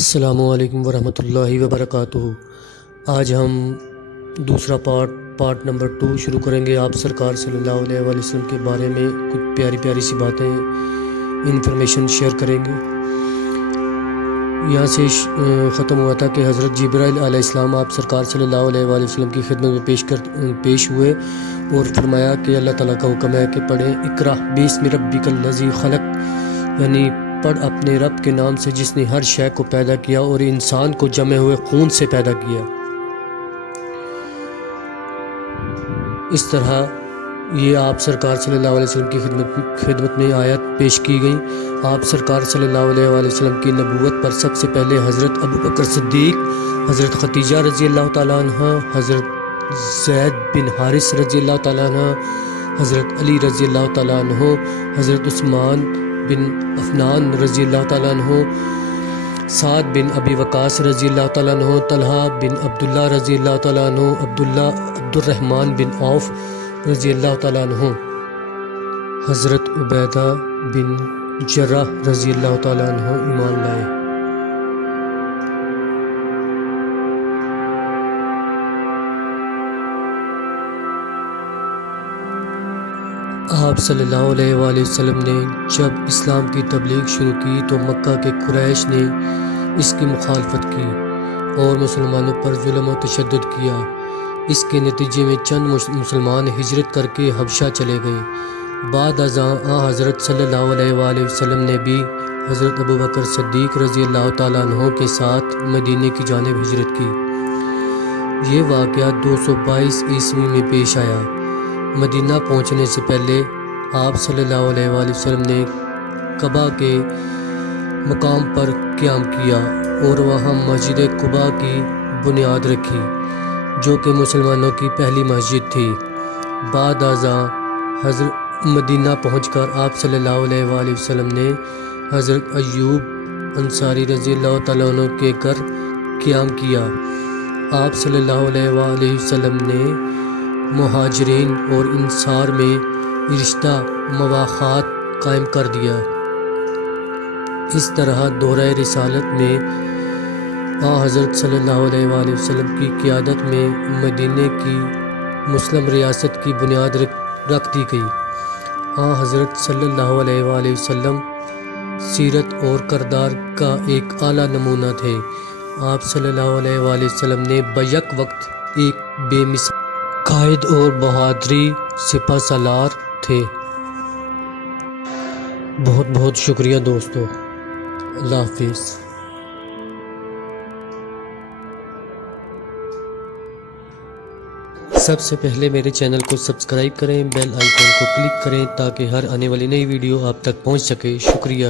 السلام علیکم ورحمۃ اللہ وبرکاتہ۔ آج ہم دوسرا پارٹ نمبر 2 شروع کریں گے۔ آپ سرکار صلی اللہ علیہ وآلہ وسلم کے بارے میں کچھ پیاری پیاری سی باتیں انفارمیشن شیئر کریں گے۔ یہاں سے ختم ہوا تھا کہ حضرت جبرائیل علیہ السلام آپ سرکار صلی اللہ علیہ وآلہ وسلم کی خدمت میں پیش ہوئے اور فرمایا کہ اللہ تعالیٰ کا حکم ہے کہ پڑھیں اقرأ بسم ربک الذی خلق، یعنی پڑھ اپنے رب کے نام سے جس نے ہر شے کو پیدا کیا اور انسان کو جمے ہوئے خون سے پیدا کیا۔ اس طرح یہ آپ سرکار صلی اللہ علیہ وسلم کی خدمت میں آیت پیش کی گئی۔ آپ سرکار صلی اللہ علیہ وآلہ وسلم کی نبوت پر سب سے پہلے حضرت ابوبکر صدیق، حضرت خدیجہ رضی اللہ تعالیٰ عنہ، حضرت زید بن حارث رضی اللہ تعالیٰ عنہ، حضرت علی رضی اللہ تعالیٰ عنہ، حضرت عثمان بن عفان رضی اللہ تعالیٰ عنہ، سعد بن ابی وقاص رضی اللہ تعالیٰ عنہ، طلحہ بن عبداللہ رضی اللہ تعالیٰ عنہ، عبد الرحمن بن عوف رضی اللہ تعالیٰ عنہ، حضرت عبیدہ بن جراح رضی اللہ تعالیٰ عنہ ایمان لائے۔ آپ صلی اللہ علیہ وآلہ وسلم نے جب اسلام کی تبلیغ شروع کی تو مکہ کے قریش نے اس کی مخالفت کی اور مسلمانوں پر ظلم و تشدد کیا۔ اس کے نتیجے میں چند مسلمان ہجرت کر کے حبشہ چلے گئے۔ بعد ازاں حضرت صلی اللہ علیہ وآلہ وسلم نے بھی حضرت ابوبکر صدیق رضی اللہ تعالیٰ عنہ کے ساتھ مدینے کی جانب ہجرت کی۔ یہ واقعہ 222 عیسوی میں پیش آیا۔ مدینہ پہنچنے سے پہلے آپ صلی اللہ علیہ وآلہ وسلم نے قباء کے مقام پر قیام کیا اور وہاں مسجد قباء کی بنیاد رکھی جو کہ مسلمانوں کی پہلی مسجد تھی۔ بعد ازاں حضرت مدینہ پہنچ کر آپ صلی اللہ علیہ وآلہ وسلم نے حضرت ایوب انصاری رضی اللہ تعالیٰ عنہ کے گھر قیام کیا۔ آپ صلی اللہ علیہ وآلہ وسلم نے مہاجرین اور انصار میں رشتہ مواخات قائم کر دیا۔ اس طرح دورہ رسالت میں حضرت صلی اللہ علیہ وآلہ وسلم کی قیادت میں مدینے کی مسلم ریاست کی بنیاد رکھ دی گئی۔ حضرت صلی اللہ علیہ وآلہ وسلم سیرت اور کردار کا ایک اعلیٰ نمونہ تھے۔ آپ صلی اللہ علیہ وآلہ وسلم نے بیک وقت ایک بے مثال قائد اور بہادری سپہ سالار تھے۔ بہت بہت شکریہ دوستو، اللہ حافظ۔ سب سے پہلے میرے چینل کو سبسکرائب کریں، بیل آئیکن کو کلک کریں تاکہ ہر آنے والی نئی ویڈیو آپ تک پہنچ سکے۔ شکریہ۔